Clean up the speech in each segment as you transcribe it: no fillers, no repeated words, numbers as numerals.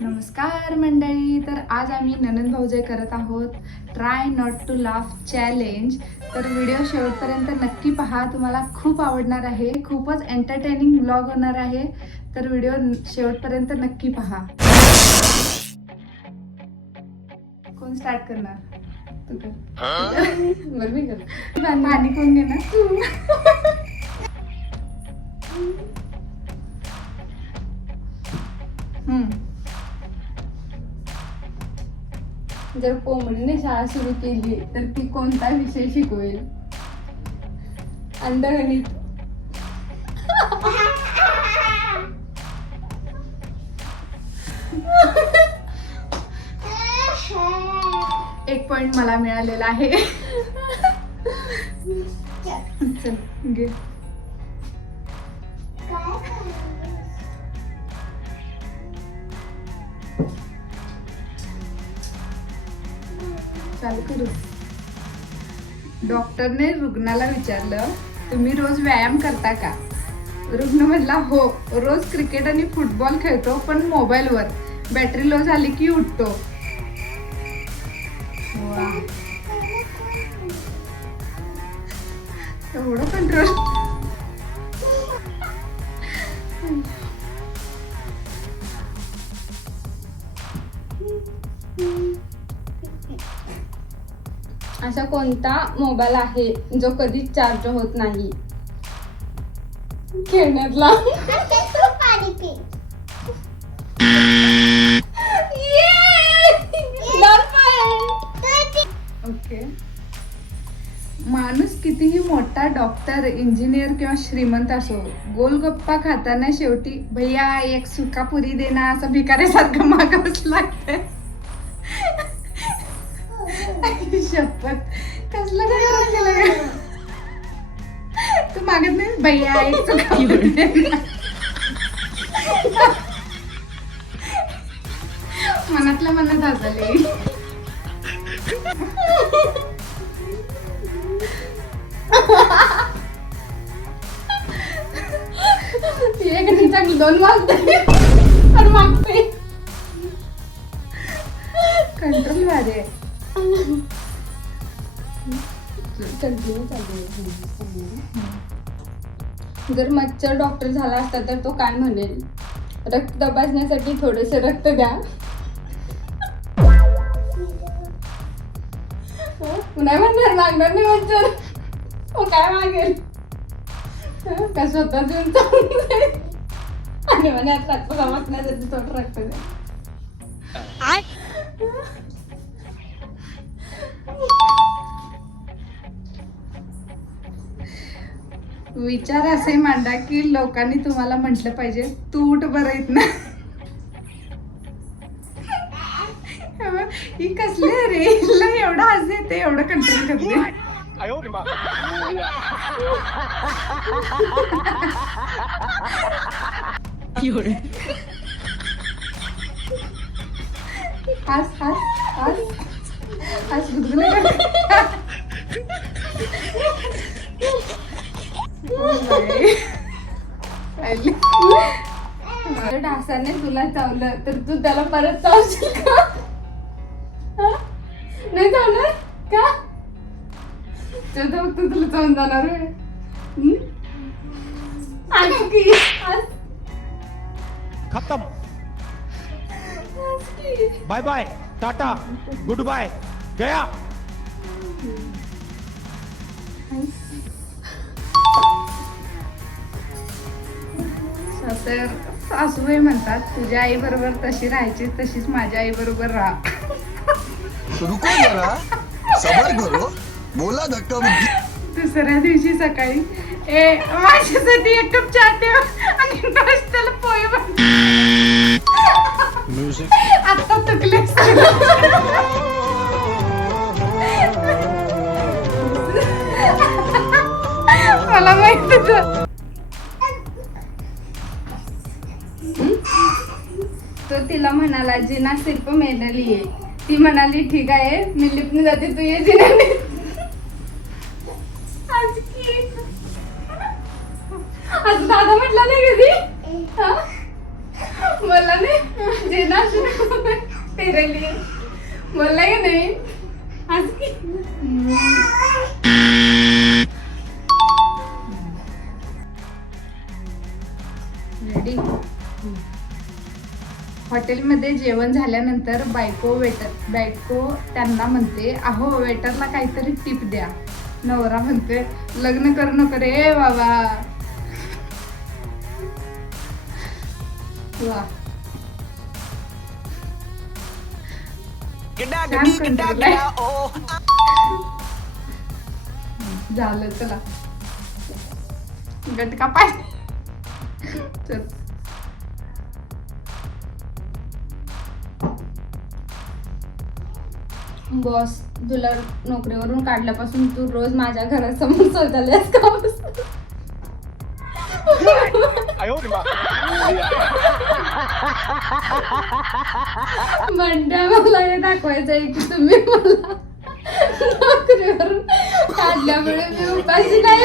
नमस्कार मंडळी. तर आज आम्ही ननंद भाऊजाई करत आहोत try not to laugh challenge. तर व्हिडिओ शेवटपर्यंत नक्की पहा, तुम्हाला खूप आवडणार आहे. खूपच एंटरटेनिंग व्लॉग होणार आहे, तर व्हिडिओ शेवटपर्यंत नक्की पहा. कोण स्टार्ट करणार? तू कर. बरं मी कर. पाणी कोण घेणार? जर कोंबडीने शाळा सुरू केली तर ती कोणता विषय शिकवेल? अंडगणित. एक पॉइंट मला मिळालेला आहे. चल घे. चालू करू. डॉक्टरने रुग्णाला विचारलं, तुम्ही रोज व्यायाम करता का? रुग्ण म्हटला, हो, रोज क्रिकेट आणि फुटबॉल खेळतो, पण मोबाईलवर. बॅटरी लो झाली की उठतो. एवढं कंट्रोल. असा कोणता मोबाईल आहे जो कधी चार्ज होत नाही? खेळण्यातला. ओके. माणूस कितीही मोठा डॉक्टर, इंजिनियर किंवा श्रीमंत असो, गोलगप्पा खाताना शेवटी भैया एक सुका पुरी देना असं भिकाऱ्यासारखं मागावंच लागतंय. शपथ, कसलं काय तू मागत नाही? भैया एक सुका पुरी देना. मनातल्या मनात हसले. एक नाही चांगली दोन वाजते आणि मागते. कंट्रोल भारी आहे. जर मच्छर डॉक्टर झाला असता तर तो काय म्हणेल? रक्त तपासण्यासाठी थोडेसे रक्त द्या. नाही म्हणणार, मागणार नाही मच्छर. हो काय मागेल? का स्वतःच येऊन चालून जाईल आणि म्हणे आज रक्त तपासण्यासाठी थोडं रक्त द्या. विचार असे मांडा की लोकांनी तुम्हाला म्हटलं पाहिजे, तू उठ बरं येत ना. ही कसली आहे रे? हिला एवढं हस येते, एवढं कंट्रोल करते. हस हस हस हस गुदगुले ढासाने तुला चावलं तर तू त्याला परत चावशील का? नाही चावणार का? तू तुला चावून जाणार. खत्म. Bye bye, tata, goodbye, गया. तर सासूबाई म्हणतात, तुझ्या आई बरोबर तशी राहायची, तशीच माझ्या आई बरोबर राहा. रुको जरा, सबर करो, बोला धक्का मुक्की. दुसऱ्या दिवशी सकाळी, ए माझ्यासाठी एक कप चहा ठेव आणि नाश्त्याला पोहे बन. आता चुकलेस. मला माहित होतं. तो तिला म्हणाला, जिना सिर्फ मेरे लिए. ती म्हणाली, ठीक आहे मी लिफ्टने जाते, तू ये जिन्याने. आज दादा म्हटला नाही कधी? मला नाही ये ना तेरे लिए बोलला की नाही आज की रेडी. हॉटेलमध्ये जेवण झाल्यानंतर बायको त्यांना म्हणते, अहो वेटरला काहीतरी टिप द्या. नवरा म्हणते, लग्न करू नको रे बाबा. वा, छान control आहे. झालं, चला गटका पाय. चल. बॉस तुला नोकरीवरून काढल्यापासून तू रोज माझ्या घरासमोर शौचालयास का बसतो? म्हणते मला हे दाखवायचं आहे की तुम्ही मला नोकरीवरून काढल्यामुळे मी उपाशी नाही.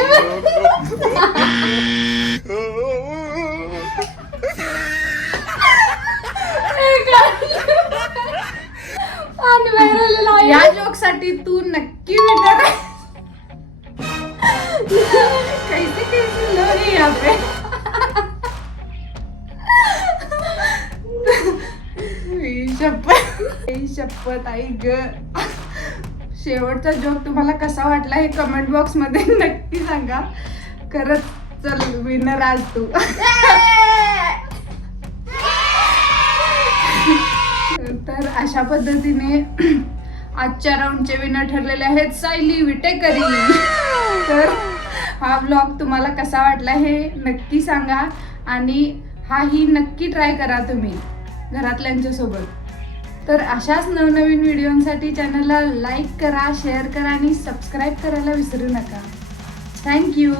आणि बाहेर या जोक साठी तू नक्की विनर आहे. कैसे लोग हैं यहाँ पे. शपथ आई ग. शेवटचा जोक तुम्हाला कसा वाटला हे कमेंट बॉक्स मध्ये नक्की सांगा. खरंच चल विनर आज तू. तर अशा पद्धतीने आजच्या राऊंडचे विनर ठरलेले आहेत सायली विटेकरी. तर हा ब्लॉग तुम्हाला कसा वाटला हे नक्की सांगा आणि हाही नक्की ट्राय करा तुम्ही घरातल्यांच्या सोबत. तर अशाच नवनवीन व्हिडिओसाठी चॅनलला लाईक करा, शेअर करा आणि सबस्क्राईब करायला विसरू नका. थँक्यू.